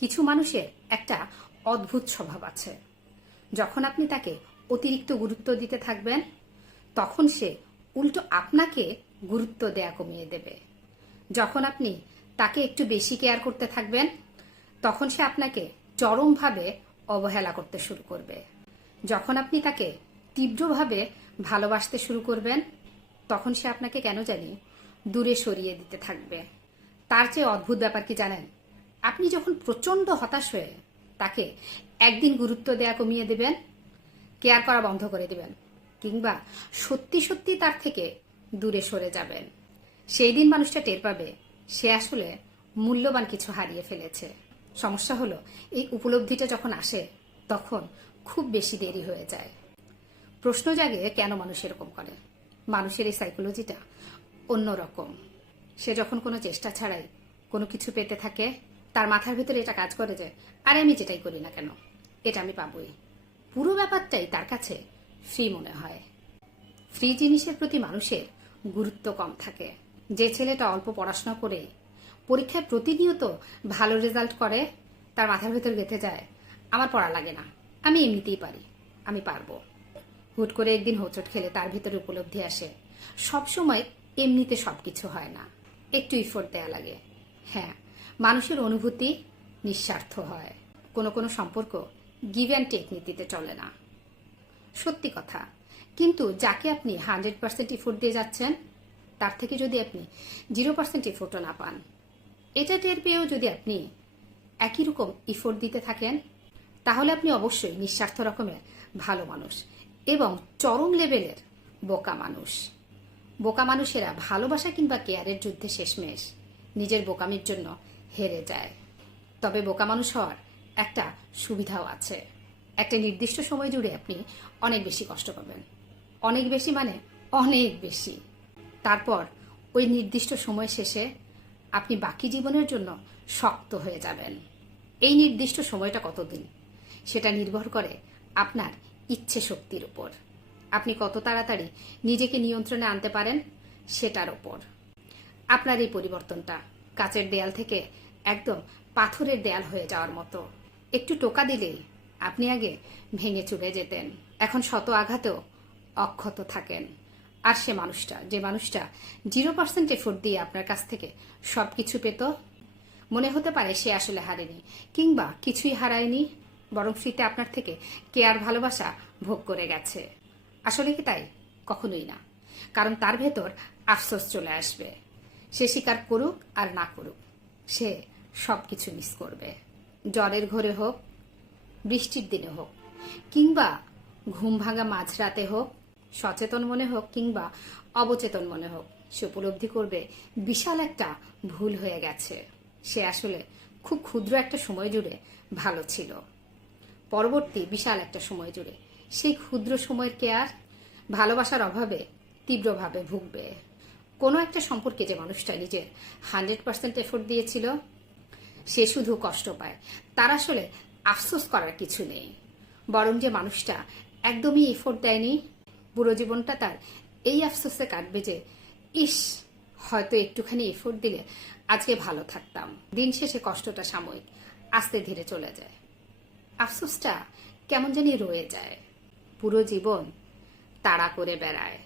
কিছু মানুষের একটা অদ্ভুত স্বভাব আছে। যখন আপনি তাকে অতিরিক্ত গুরুত্ব দিতে থাকবেন, তখন সে উল্টো আপনাকে গুরুত্ব দেয়া কমিয়ে দেবে। যখন আপনি তাকে একটু বেশি কেয়ার করতে থাকবেন, তখন সে আপনাকে চরমভাবে অবহেলা করতে শুরু করবে। যখন আপনি তাকে তীব্রভাবে ভালোবাসতে শুরু করবেন, তখন সে আপনাকে কেন জানি দূরে সরিয়ে দিতে থাকবে। তার চেয়ে অদ্ভুত ব্যাপার কি জানেন? আপনি যখন প্রচণ্ড হতাশ হয়ে তাকে একদিন গুরুত্ব দেয়া কমিয়ে দেবেন, কেয়ার করা বন্ধ করে দিবেন, কিংবা সত্যি সত্যি তার থেকে দূরে সরে যাবেন, সেই দিন মানুষটা টের পাবে সে আসলে মূল্যবান কিছু হারিয়ে ফেলেছে। সমস্যা হলো, এই উপলব্ধিটা যখন আসে তখন খুব বেশি দেরি হয়ে যায়। প্রশ্ন জাগে কেন মানুষ এরকম করে। মানুষের এই সাইকোলজিটা অন্যরকম। সে যখন কোনো চেষ্টা ছাড়াই কোনো কিছু পেতে থাকে, তার মাথার ভিতরে এটা কাজ করে যে আরে আমি যেটাই করি না কেন এটা আমি পাবই। পুরো ব্যাপারটাই তার কাছে ফ্রি মনে হয়। ফ্রি জিনিসের প্রতি মানুষের গুরুত্ব কম থাকে। যে ছেলেটা অল্প পড়াশোনা করে পরীক্ষায় প্রতিনিয়ত ভালো রেজাল্ট করে, তার মাথার ভেতর গেঁথে যায় আমার পড়া লাগে না, আমি এমনিতেই পারি, আমি পারবো। হুট করে একদিন হোঁচট খেলে তার ভিতরে উপলব্ধি আসে সবসময় এমনিতে সবকিছু হয় না, একটু ইফোর্ট দেয়া লাগে। হ্যাঁ, মানুষের অনুভূতি নিঃস্বার্থ হয়। কোনো কোনো সম্পর্ক গিভ অ্যান্ড টেক নীতিতে চলে না, সত্যি কথা। কিন্তু যাকে আপনি 100% ইফোর্ট দিয়ে যাচ্ছেন, তার থেকে যদি আপনি 0% ইফোর্টও না পান, এটা টের পেয়েও যদি আপনি একই রকম ইফোর্ট দিতে থাকেন, তাহলে আপনি অবশ্যই নিঃস্বার্থ রকমের ভালো মানুষ এবং চরম লেভেলের বোকা মানুষ। বোকা মানুষেরা ভালোবাসা কিংবা কেয়ারের যুদ্ধে শেষমেশ নিজের বোকামির জন্য হেরে যায়। তবে বোকা মানুষ হওয়ার একটা সুবিধাও আছে। একটা নির্দিষ্ট সময় জুড়ে আপনি অনেক বেশি কষ্ট পাবেন, অনেক বেশি মানে অনেক বেশি। তারপর ওই নির্দিষ্ট সময় শেষে আপনি বাকি জীবনের জন্য শক্ত হয়ে যাবেন। এই নির্দিষ্ট সময়টা কতদিন সেটা নির্ভর করে আপনার ইচ্ছে শক্তির উপর। আপনি কত তাড়াতাড়ি নিজেকে নিয়ন্ত্রণে আনতে পারেন সেটার ওপর। আপনার এই পরিবর্তনটা কাচের দেয়াল থেকে একদম পাথরের দেয়াল হয়ে যাওয়ার মতো। একটু টোকা দিলেই আপনি আগে ভেঙে চুরে যেতেন, এখন শত আঘাতেও অক্ষত থাকেন। আর সে মানুষটা, যে মানুষটা 0% এফোর্ট দিয়ে আপনার কাছ থেকে সবকিছু পেত, মনে হতে পারে সে আসলে হারেনি কিংবা কিছুই হারায়নি, বরং ফ্রিতে আপনার থেকে কেয়ার ভালোবাসা ভোগ করে গেছে। আসলে কি তাই? কখনোই না। কারণ তার ভেতর আফসোস চলে আসবে। সে স্বীকার করুক আর না করুক, সে সবকিছু মিস করবে। জ্বরের ঘোরে হোক, বৃষ্টির দিনে হোক, কিংবা ঘুম ভাঙা মাঝরাতে হোক, সচেতন মনে হোক কিংবা অবচেতন মনে হোক, সে উপলব্ধি করবে বিশাল একটা ভুল হয়ে গেছে। সে আসলে খুব ক্ষুদ্র একটা সময় জুড়ে ভালো ছিল। পরবর্তী বিশাল একটা সময় জুড়ে সেই ক্ষুদ্র সময়ের কেয়ার ভালোবাসার অভাবে তীব্রভাবে ভুগবে। কোনো একটা সম্পর্কে যে মানুষটা নিজের 100% এফোর্ট দিয়েছিল, সে শুধু কষ্ট পায়, তার আসলে আফসোস করার কিছু নেই। বরং যে মানুষটা একদমই এফোর্ট দেয়নি, পুরো জীবনটা তার এই আফসোসে কাটবে যে ইস, হয়তো একটুখানি এফোর্ট দিলে আজকে ভালো থাকতাম। দিন শেষে কষ্টটা সাময়িক, আস্তে ধীরে চলে যায়। আফসোসটা কেমন জানি রয়ে যায়, পুরো জীবন তাড়া করে বেড়ায়।